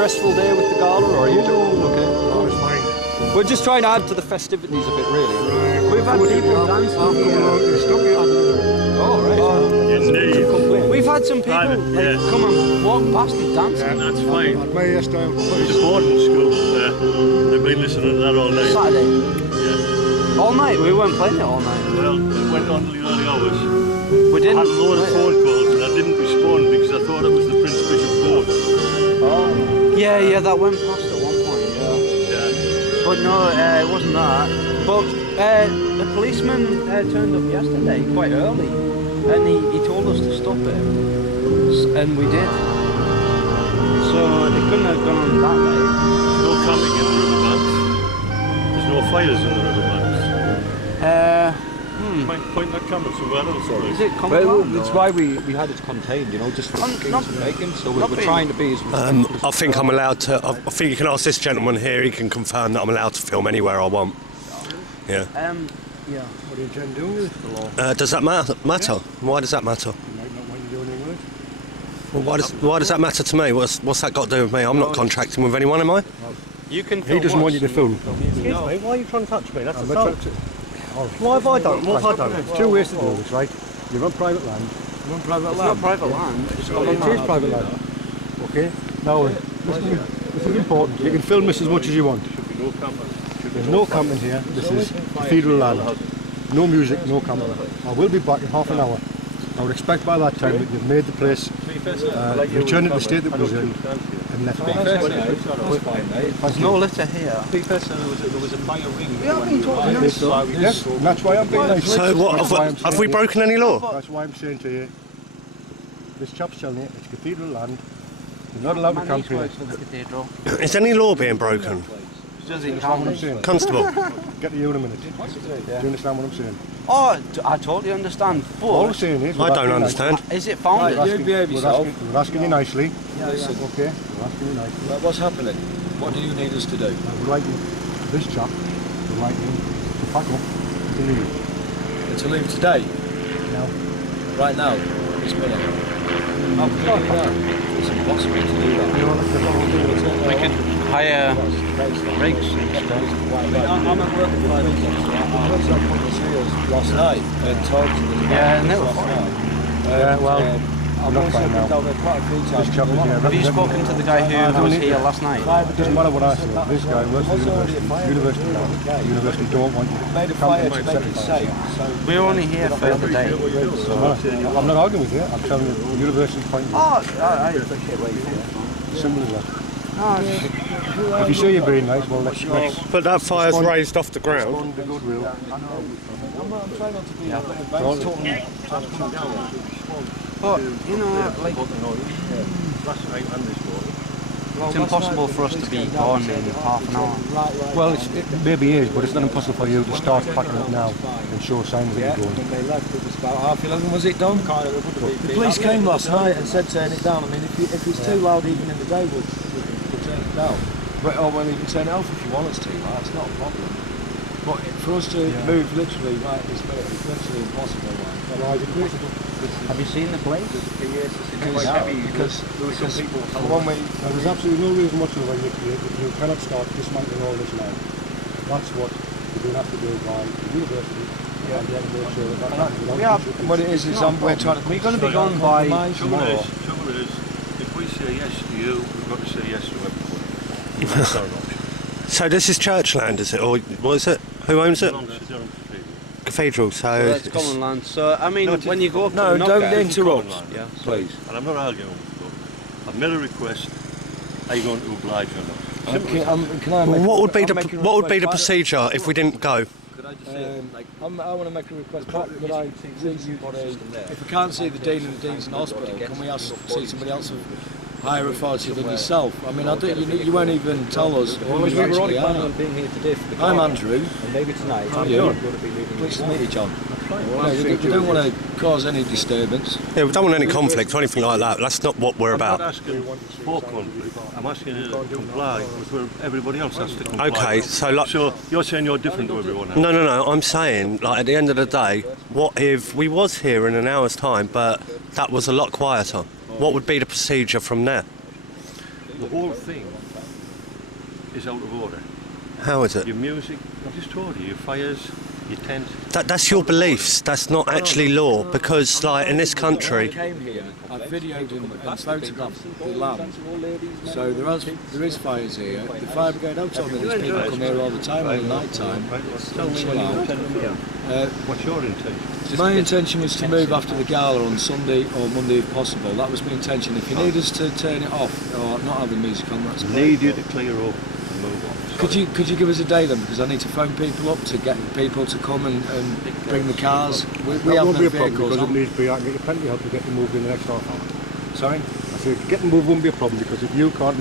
stressful day with the gala, or are you doing okay? Oh, it's fine. We're just trying to add to the festivities a bit, really. Right. We've had people dancing. Oh, right. Indeed. We've had some people come and walk past and dance. Yeah, That's fine. My hairstyle. There's a boarding school. They've been listening to that all night. Saturday. Yeah. All night? We weren't playing it all night. Well, it went on till the early hours. We didn't. I had a load of phone calls and I didn't respond because I thought it was the Prince Bishop boat. Oh. Yeah, that went past at one point, Yeah. But no, it wasn't that. But the policeman turned up yesterday, quite early, and he told us to stop it. And we did. So it couldn't have gone on that way. There's no camping in the riverbanks. There's no fires in the riverbanks. Point that camera somewhere else. Is it coming Well, on, that's or? why we had it contained, you know, just for kings and bacon. So we're trying to be as... I think I'm allowed to... I think you can ask this gentleman here, he can confirm that I'm allowed to film anywhere I want. Yeah. Yeah. What do you intend doing with the law? Does that matter? Why does that matter? You might not want you doing any work. Well, why does that matter to me? What's that got to do with me? I'm not contracting with anyone, am I? You can. He doesn't want you to film. Excuse me, why are you trying to touch me? That's assault. Why have I done? What have I done? There's two ways to do this, right? You're on private land. You're on private It's land. not private land. It's It is private land. Okay? Now, this is important. You can film this as much as you want. There's no camping here. This is cathedral land. No music, no camping. I will be back in half an hour. I would expect by that time that you've made the place, returned it to the state that it was in, and left it. There's no litter here. There was a fire ring. We have been talking nice. Yes, and that's why I'm being nice. So what, have we broken any law? That's why I'm saying to you, this chap's telling you it's cathedral land. You're not allowed to camp here. For the cathedral. Is any law being broken? Does he Understand what I'm saying? Constable? Get to you in a minute. Do you understand what I'm saying? Oh, I totally understand. All I'm But saying is... I don't understand. is it founded? We're asking you nicely. Listen. Okay, we're asking you nicely. What's happening? What do you need us to do? I would like you, this chap, would like you to pack up to leave. To leave today? Now. Right now? This minute? How can we do that? It's impossible to do that. We could hire rigs and stuff. I'm at work at 5 o'clock, so I heard some conversations last night and talked to them. Yeah, and they were last fine. night. Well, I'm not also fine now. been down there quite a few times. This chap is here. Have you spoken to the guy who was here last night? It doesn't matter what I say. This guy works for university. University don't want you to Made a fire to make it safe. So We're only here for the day. I'm not arguing with you. I'm telling you the university's point of view. Oh, I appreciate what you say. Simple as that. Oh, If you say you're being nice, well, let's But that fire's raised off the ground. respond to goodwill. I'm trying not to be but, you know, like, it's impossible for us to be gone in half an hour. Well, it maybe is, but it's not impossible for you to start packing up now and show signs that you're going. When they left, it was about half 11, was it done? The police came last night and said turn it down. I mean, if it's too loud even in the day, we'll turn it down. But, or we'll even turn it off if you want us to, right? It's not a problem. But for us to move literally right this minute, it's literally impossible, right? Have you seen the place? Because One way, there's absolutely no reason whatsoever you cannot start dismantling all this now. That's what you're going to have to do by the university. And then make sure that happens. what it is we're trying to... We're going to be gone by Trouble tomorrow. is, if we say yes to you, we've got to say yes to everybody. That's our option. So this is church land, is it? Or what is it? Who owns it? Cathedral, so... It's common land. So, I mean, when you go up to No, the don't knockout, interrupt, yeah. please. And I'm not arguing with you. I've made a request. Are you going to oblige or not? Can I make, What would be I'm the making a what would be the request procedure if we didn't go? I want to make a request back. Could I see somebody, if we can't see the Dean and the Dean's in hospital, can we see somebody else of higher authority than yourself? I mean, I think you won't even tell us who you actually are. being here today for the I'm Andrew. and maybe tonight. How are you? Pleased to meet you, John. We don't want to cause any disturbance. Yeah, we don't want any conflict or anything like that. That's not what we're I'm not about. asking for conflict. I'm asking you to comply with where everybody else has to comply. Okay, so like... So you're saying you're different to everyone else? No. I'm saying, like, at the end of the day, what if we was here in an hour's time, but that was a lot quieter? What would be the procedure from there? The whole thing is out of order. How is it? Your music, I've just told you, your fires, your tent. That's your beliefs. That's not actually law, because like in this When I country, came here, I videoed and photographed the land. So there is fires here. The fire brigade, I've told me these people come here all the time at night time. Chill out. What's your intention? My intention was to move after the gala on Sunday or Monday if possible. That was my intention. If you need us to turn it off or not having music on, that's fine. Need you to clear up and move on. Could you give us a day then, because I need to phone people up to get people to come and bring the cars. We have won't no be a problem vehicles. because it needs to be. I can get you plenty of help to get you moved in the next half hour. Sorry? I said getting moved won't be a problem because if you can't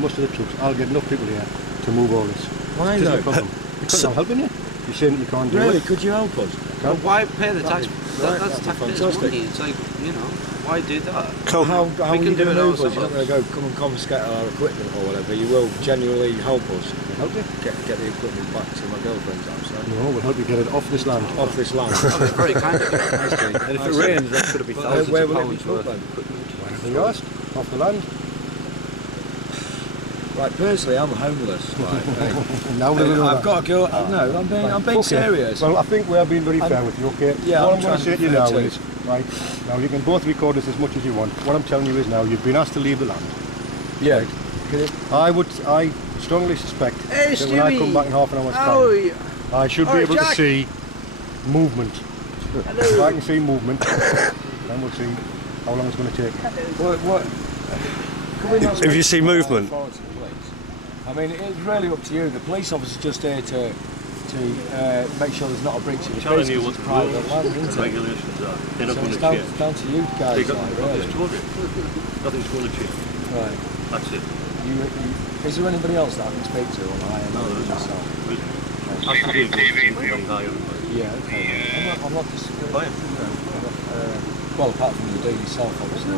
muster the troops, I'll get enough people here to move all this. Why It isn't though? a problem. Because I'm helping you. You're saying that you can't do Really? it. Could you help us? Well, why pay the tax? Right, That's that'd be taxpayers' fantastic. money. It's like, you know, why do that? cool. How We are can you do going it to move us? ourselves. You're not going to go come and confiscate our equipment or whatever. You will genuinely help us. Help you? Get the equipment back to my girlfriend's house. Right? No, we'll help you get it off this land. Off this land. Oh, that's very kind of you. And if it rains, that's going to be thousands Where of will it be pounds put worth. then? Anything else? Off the land. Right, personally, I'm homeless. Right, Now we're going I've got to go. No, I'm being serious. Well, I think we are being very fair with you, okay? Yeah, What I'm I'm going to say trying to you to now too. is, right, now you can both record this as much as you want. What I'm telling you is now, you've been asked to leave the land. Yeah. I strongly suspect Hey, that when I come Stewie. back in half an hour's How are time, you? I should be Oh, able Jack. to see movement. If I can see movement, then we'll see how long it's going to take. What? Can we not If you see movement. authority, please? I mean, it's really up to you. The police officer's just here to make sure there's not a breach of the Telling peace you 'cause what it's the private rules land, and isn't it? regulations are. They're not So going it's to down, change. down to you guys, They got, like, I've really. just told you. Nothing's going to change. Right. That's it. Is there anybody else that I can speak to, or I am myself? Has to be something higher. Yeah, okay. I'm not disagreeing. Fine. Well, apart from you do yourself, obviously.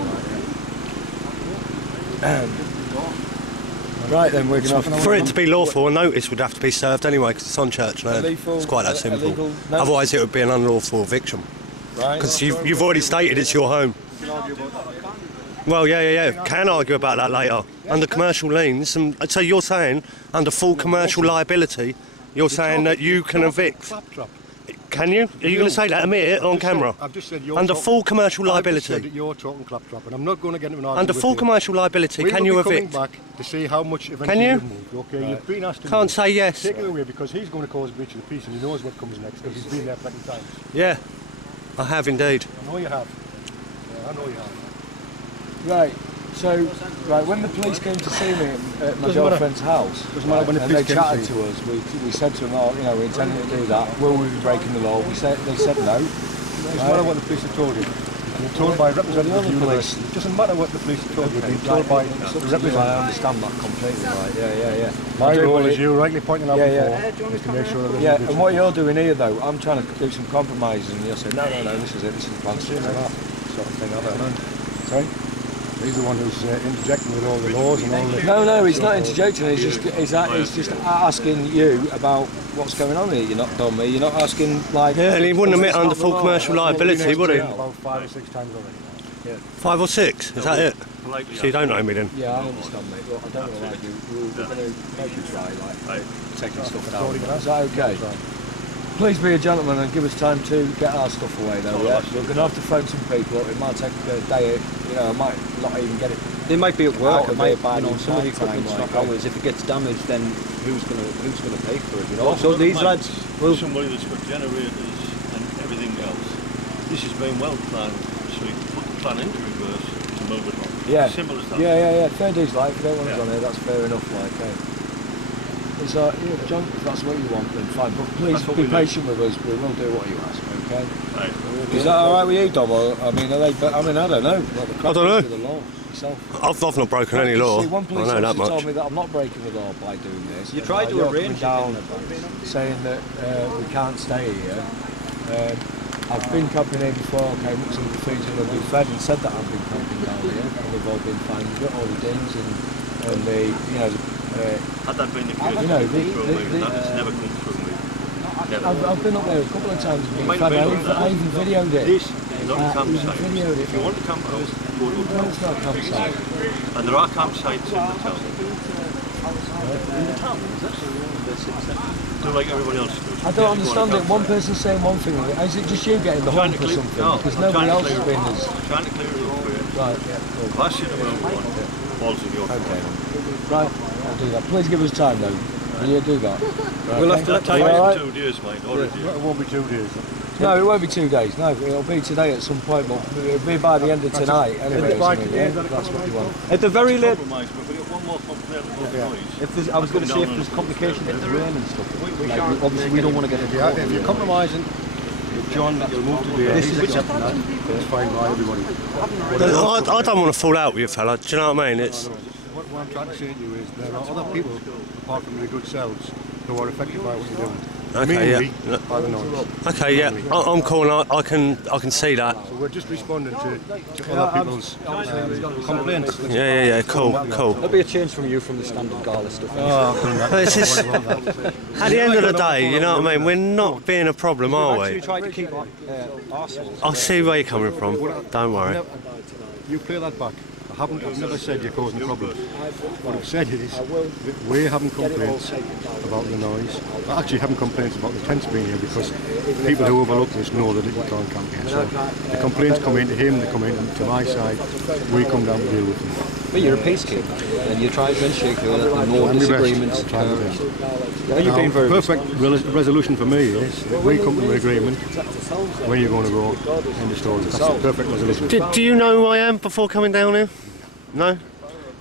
Right then, we're going to have For it to be lawful, a notice would have to be served anyway, because it's on church land. Illegal- It's quite that simple. illegal notice. Otherwise, it would be an unlawful eviction. Right. Because you've already stated it's your home. Well, yeah. Can argue about that later. Under commercial liens, and so you're saying under full commercial liability, you're saying that you can evict. Claptrap. Can you? Are you going to say that? Admit it on camera. I've just said you're Under talking- full commercial I've just said liability. that you're talking claptrap, and I'm not going to get into an argument Under with full you. commercial liability, We can will you be coming evict? back to see how much eventually Can you? you've moved. Okay, you've been asked to Can't move. say yes. Take it away because he's going to cause a breach of the peace and he knows what comes next because he's been there plenty of times. Yeah, I have indeed. I know you have. Yeah, I know you have. Right. So, when the police came to see me at my Doesn't matter. girlfriend's house, Doesn't matter when the and they police came to chatted see to us, we said to them, oh, you know, we intended to do that. Will we be breaking the law? They said no. It doesn't matter what the police have told you. You've been told by a representative of the university. It doesn't matter what the police have told you. You've been told by a I representative. understand that completely. Right? Yeah. My I do, role, but as you rightly pointed out Yeah, before, is to make sure that Yeah, and what you're doing here though, I'm trying to do some compromising, and you're saying, no, this is it, this is the plan, sort of thing, I don't know. Sorry? he's the one who's interjecting with all the laws and all the... No, he's not interjecting, he's just asking you about what's going on here. You're not telling me, you're not asking like... Yeah, and he wouldn't admit under full commercial liability, would he? About 5 or 6 times already. 5 or 6, is that it? So you don't know me then? Yeah, I understand, mate. Look, I don't know why we're going to make you try, like, taking stuff down. Is that okay? Please be a gentleman and give us time to get our stuff away, though. Yeah, we're going to have to phone some people up. It might take a day. You know, I might not even get it. They might be at work, Out it of might, it by you know, some of the time, equipment's like, not ours. If it gets damaged, then who's gonna pay for it? You know. Also, So these Mike, lads will. somebody that's got generators and everything else. This has been well planned, so you can put the plan into reverse to move it on. Yeah. Simple as that. Yeah. Fair dues, like, if you don't want us on here, that's fair enough, like, It's yeah, John, if that's what you want, then fine. But please That's what be we need. patient with us. We will do what you ask, okay? Right. Is that all right with you, Dom? Or, I mean, are they? But I mean, I don't know. Like the I don't know. with the law yourself. I've not broken any law. See, one I police know that officer told much. me that I'm not breaking the law by doing this. You and, tried to you're arrange coming it down, saying that we can't stay here. I've been camping here before. I came up to the Fiji and I've been fed and said that I've been camping down here, and we've all been fine. We've got all the dings and the, you know. Had that been the case, You know, it would the- come through me, and that's the- never come through me. Never. I've been up there a couple of times and been might fed. have been on I even videoed it. This not a campsite. If you want to camp out, go to a campsite. And there are campsites in the town. In the town, is it? Do like everybody else does. I don't understand it. One person's saying one thing. Is it just you getting the hump or something? No, because I'm nobody else trying has to been clear as... I'm trying to clear it up for you. Right, yeah. Pass you number one. Balls in your Okay. Right, I'll do that. Please give us time though. Will you do that? Right, We'll have to okay. take All right. 2 days, mate, or a day. It won't be 2 days. No, it won't be 2 days. No, it'll be today at some point, but it'll be by the end of tonight anyway. By Or something, today, yeah? That's what you want. At the very least, Compromise, but we got one more complaint about noise. if there's, I was going to say if there's complications with rain and stuff, like, obviously we don't want to get into If you're compromising with John to move today, he's accepting that. It's fine by everybody. I don't want to fall out with you, fella. Do you know what I mean? It's What I'm trying to say to you is there are other people, apart from your good selves, who are affected by what you're doing. okay, Mainly yeah. by the noise. Okay, yeah. I'm cool. And I can see that. So we're just responding to other people's complaints. Yeah. Cool. There'll be a change from you from the standard gala stuff. But it's just, at the end of the day, you know what I mean? We're not being a problem, are we? Try to keep arseholes. I see where you're coming from. Don't worry. You play that back. I've never said you're causing problems. What I've said is that we're having complaints about the noise. I actually having complaints about the tents being here because people who overlook this know that you can't camp here. So the complaints come into him, they come into my side, we come down to deal with them. But you're a peacekeeper, and you try to ensure that no disagreements. You've been very perfect resolution for me is that we come to an agreement where you're going to go, end the story. That's the perfect resolution. Do you know who I am before coming down here? No?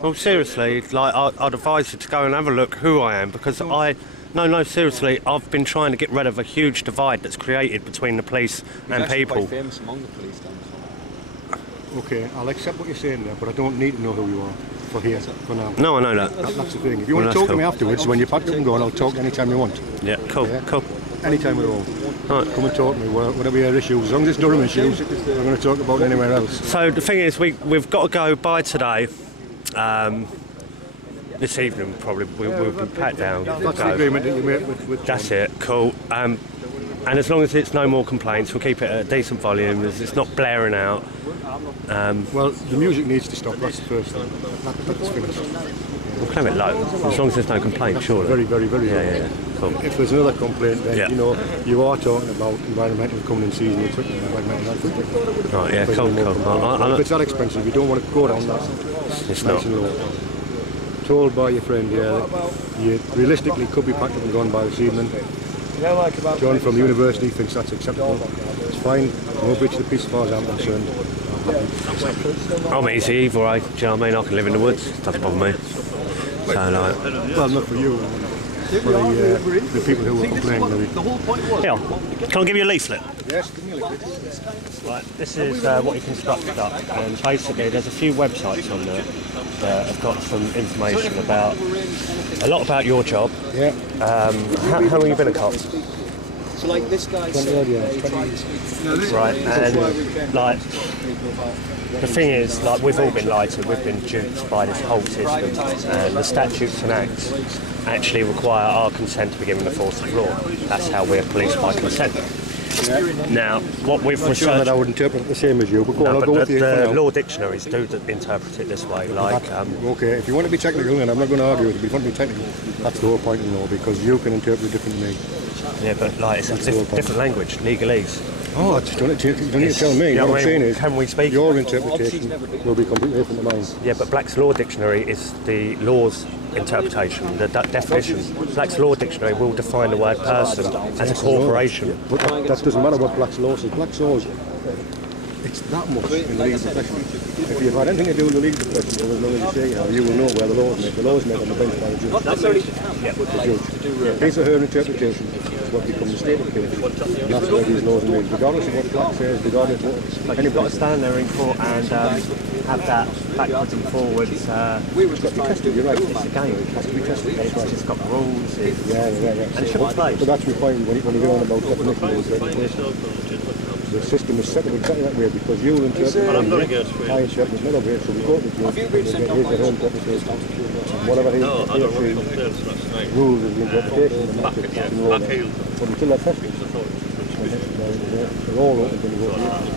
Well, seriously, like I'd advise you to go and have a look who I am because No, seriously, I've been trying to get rid of a huge divide that's created between the police and people. Quite famous among the police down there. Okay, I'll accept what you're saying there, but I don't need to know who you are for here, for now. No, I know that. That's the thing. If you want Well, to talk that's to me cool. afterwards, when you're packed up and gone, I'll talk anytime you want. Yeah, cool. Anytime at all. Right. Come and talk to me, whatever your issues. As long as it's Durham issues, we're going to talk about it anywhere else. So the thing is, we've got to go by today. This evening, probably, we'll be packed down. That's the agreement that you made with John. That's it, cool. And as long as it's no more complaints, we'll keep it at a decent volume, as it's not blaring out. Well, the music needs to stop, that's the first thing. That's finished. We'll claim it low, as long as there's no complaints, surely. Very, very, very low. Yeah, cool. If there's another complaint, then, Yeah. you know, you are talking about environmental coming in season equipment, environmental equipment. Right, yeah, cool. If it's that expensive, you don't want to go down that. It's Nice not. and low. Told by your friend here that you realistically could be packed up and gone by this evening. John from the university thinks that's acceptable. It's fine, no breach of the peace as far as I'm concerned. I'm easy either way, do you know what I mean? I can live in the woods, doesn't bother me. So, like, Well, not for you, for the people who were complaining. Maybe. yeah, can I give you a leaflet? Yes, give me a leaflet. Right, this is what you constructed up, and basically there's a few websites on there that have got some information about, a lot about your job. Yeah. How long have you been a cop? So like this guy 20 odd years. Right, and like, the thing is, like, we've all been lied to, we've been duped by this whole system, and the statutes and acts actually require our consent to be given the force of law. That's how we're policed, by consent. Now, what we've I'm sure that I would interpret it the same as you, but go on, I'll go with you for the now. law dictionaries do interpret it this way, like, Okay, if you want to be technical, and I'm not going to argue with you, but if you want to be technical, that's the whole point in law, because you can interpret it differently. yeah, but like, it's a different language, legalese. Oh, you don't need to tell me. Yeah, What I I'm mean, saying is, can we speak? your interpretation will be completely different to mine. Yeah, but Black's Law Dictionary is the law's interpretation, the definition. Black's Law Dictionary will define the word person as a corporation. But that doesn't matter what Black's law says. Black's law is, it's that much in the legal profession. If you've had anything to do with the legal profession, for as long as you say, you will know where the law is made. The law is made on the bench by the judge. That's only The judge. His or her interpretation is what becomes the state of the case. And that's where these laws are made, regardless of what Black says, regardless of what You've got to stand there in court and have that backwards and forwards. It's got to be tested, you're right. It's a game. It has to be tested. It's got rules. Yeah. And it shouldn't play. But that's required when you go on about definition of interpretation. The system is set up exactly that way because you will interpret it. I interpret it another way, so we go to the judge. Here's the interpretation. Whatever his rules of the interpretation, and that's it. But until they're tested, they're all open to go.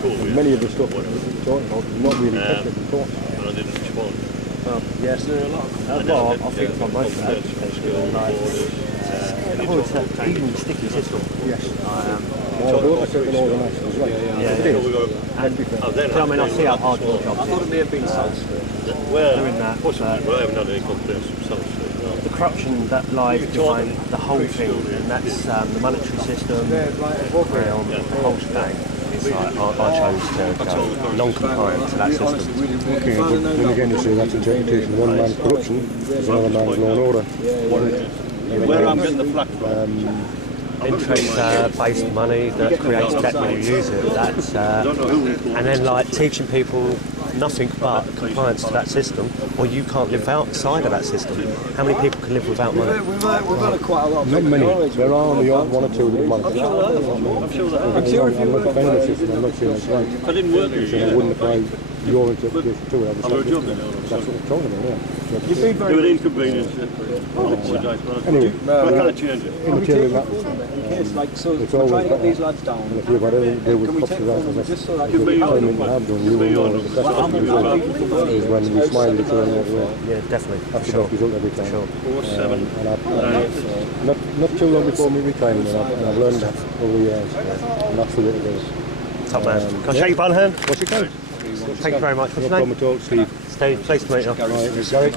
And many of the stuff that we're talking about is not really technical talk. And I didn't respond. Yes, there are a lot. Well, I think from most of that education, like, it's an even sticky system. Yes. Well, I said it all the nice as well. And I mean, I see how hard your job is. I thought it may have been Well, doing that. possibly, but I haven't had any complaints from South Street. The corruption that lies behind the whole thing, and that's the monetary system, the whole shebang. It's like, I chose to go non-compliant to that system. Okay, but then again you see that's interpretation. One man's corruption is another man's law and order. Where I'm getting the flack from. Interest-based money that creates debt when you use it. That's and then like teaching people nothing but compliance to that system, or you can't live outside of that system. How many people can live without money? We've had quite a lot of not many. There are only one or two that manage. I'm sure if you I'm not defending the system. I'm not saying it's right. I didn't work with you. I wouldn't apply your interpretation to it. That's what we're talking about. Yeah. You've been They were inconvenienced. Anyway, I can't change it. immaterial matters. so It's we're always trying to get better. these lads down. And if you've had anything to do with cops of that, as Just so that the time you have done, you will know that the best result is when you smile at each other and walk away. Yeah, definitely. That's the best result every time. Sure. And not too long before me retiring, and I've learned that over the years. And that's the way it is. Top man. Can I shake your hand? What's your code? Thank you very much. No What's your problem name? at all, Steve. Steve, pleased to meet you. Right, Gary.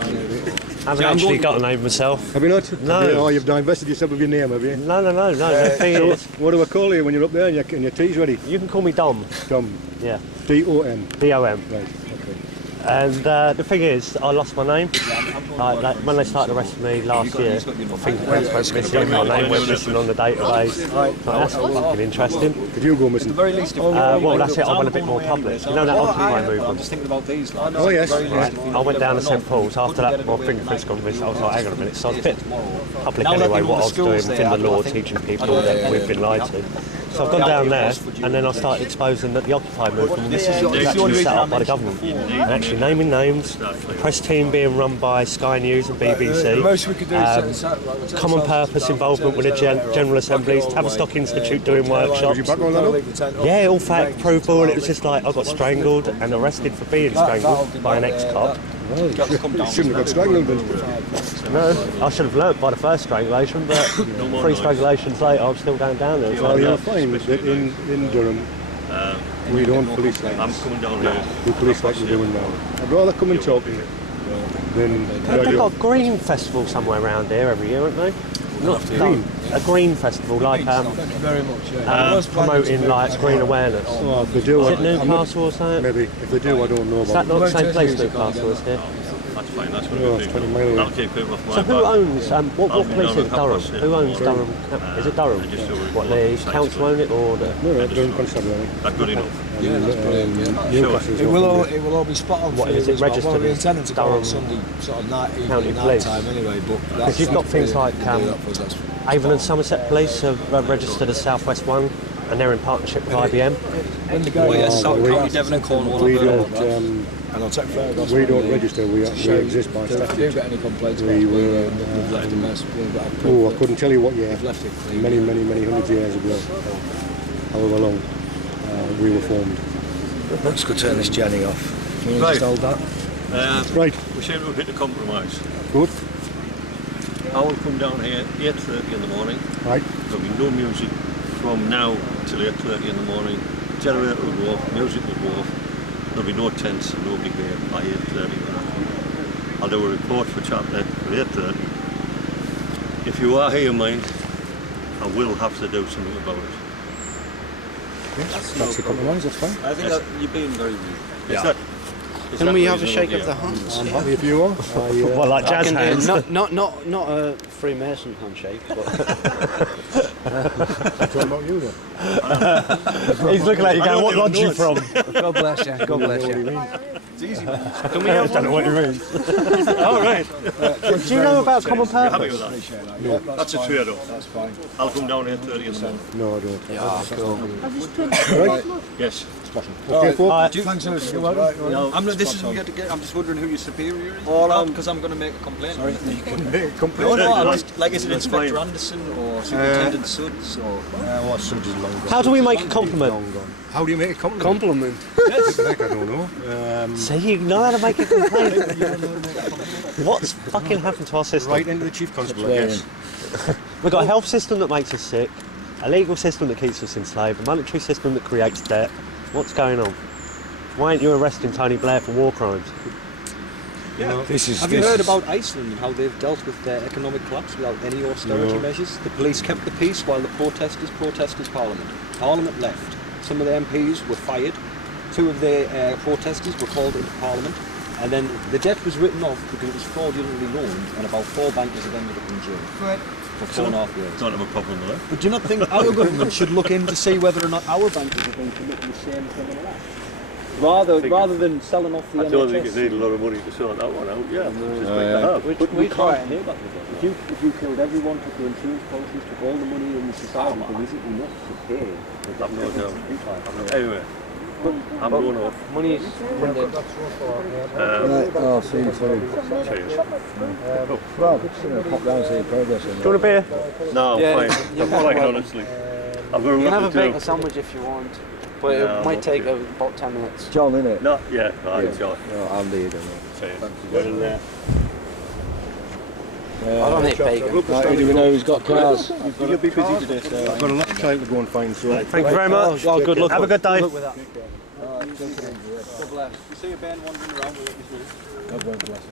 I haven't actually got a name myself. Have you not? No. Oh, you've divested yourself of your name, have you? No. The thing is, What do I call you when you're up there and your tea's ready? you can call me Dom. Dom. Yeah, D-O-M. D-O-M. Right, okay. And the thing is, I lost my name. Like, when they started arresting me last year, I think went missing, my name went missing on the database. Like, that's fucking interesting. Did you go missing? Well, that's it, I went a bit more public. You know that Occupy movement? Just thinking about these lads. Oh, yes. I went down to St Paul's. After that, my fingerprints got missing. I was like, hang on a minute. So I was a bit public anyway, what I was doing within the law, teaching people that we've been lied to. So I've gone down there, and then I started exposing that the Occupy movement was actually set up by the government. And actually naming names, press team being run by Sky News and BBC, common purpose involvement with the General Assemblies, Tavistock Institute doing workshops. You back on that up? Yeah, all fact, proved all. It was just like I got strangled and arrested for being strangled by an ex-cop. You shouldn't have got strangled then. No, I should have learnt by the first strangulation, but 3 strangulations later, I'm still going down there. Well, you'll find that in Durham, we don't police like I'm coming down here. we police like we're doing now. I'd rather come and talk to you than They've got a green festival somewhere around here every year, haven't they? Not green. A green festival, like Very much, promoting like green awareness. well, if they do, Is it Newcastle or something? maybe. If they do, I don't know Is that about not the same place Newcastle is here? That's fine, that's what No, we're it's doing. 20 miles away. That'll keep people off my So who back. owns, what I'll be police down is at Durham? 7:30 Who owns tomorrow. Durham? Is it Durham? just over What, the the site council own it or the... No, Durham Constabulary. That's good enough. Yeah, that's brilliant. Newcastle's It not will good. all be spot on. What, for is you it as well. registered Well, we as intended to go Durham on Sunday, sort of night, County evening, Police? night time anyway, but Because you've got things like Avon and Somerset Police have registered as South West 1 and they're in partnership with IBM. when the guy we- Devon and Cornwall, We don't, and I'll take fair. we don't register, we exist by If you do statute. get any complaints, We about were, we've left a mess. Oh, I couldn't tell you what year. We've left it clean. Many hundreds of years ago. However long we were formed. Let's go turn this Jenny off. Can you Right. just hold that? Right, We seem to have hit a compromise. good. I will come down here 8:30 in the morning. Right, There'll be no music from now till 8:30 in the morning. Generator will go off, music will go off. There'll be no tents and nobody here by 8:30. I'll do a report for chapter at 8:30. If you are here, mind, I will have to do something about it. that's the compromise, that's fine. I think that you're being very rude. Is that, Can we have a shake of the hands? I'm happy if you are. Well, like I jazz can do hands. not a Freemason handshake, but Talking about you then. He's looking at you going, what lodge you from? God bless you. God bless you. Can we have don't know what you mean. all right. Do you know about common Happy purpose? with that? That's a trade-off. That's fine. I'll come down 8:30 in the morning. No, I don't. Yeah, cool. Yes. Okay, folks. Alright. Thanks, Lewis. You're welcome. I'm just wondering who your superior is. All Because I'm going to make a complaint. Sorry. You can make a No, complaint. no, I'm just, like, is it That's Inspector fine. Anderson or Superintendent Suds or... What Suds is long gone. How do we make a compliment? How do you make a compliment? Compliment. Heck, I don't know. So you know how to make a complaint. What's fucking happened to our system? Right into the Chief Constable, I guess. We've got a health system that makes us sick, a legal system that keeps us enslaved, a monetary system that creates debt. What's going on? Why ain't you arresting Tony Blair for war crimes? Yeah. Have you heard about Iceland and how they've dealt with their economic collapse without any austerity measures? The police kept the peace while the protesters protested Parliament. Parliament left. Some of the MPs were fired. 2 of the protesters were called into Parliament. And then the debt was written off because it was fraudulently loaned, and about 4 bankers have ended up in jail for 4.5 years. Don't have a problem with that. But do you not think our government should look in to see whether or not our bankers are going to commit the same criminal act? Rather than selling off the NHS. I don't think it needs a lot of money to sort that one out. Yeah, just make that up. But we can't pay back the debt. If you killed everyone, took their insurance policies, took all the money in the society, there isn't enough to pay. I've no doubt. Anyway, I'm going off. Money is printed. Oh, see you soon. Cheers. Well, pop down and see progress. Do you want a beer? No, Yeah, I'm fine. I'm fine, honestly. I've got a You can have a lot to bacon do. sandwich if you want, but Yeah, it might take okay. about 10 minutes. John, innit? No, yeah, right, John. No, I'm the Cheers. Go in there. I don't eat bacon. How do we know who's got cars? You'll be busy today, so. I've got a lot of time to go and find, so... Thank you very much. Oh, good luck. Have a good day. Good luck with that. God bless. You see a band wandering around, we'll let you through. God bless.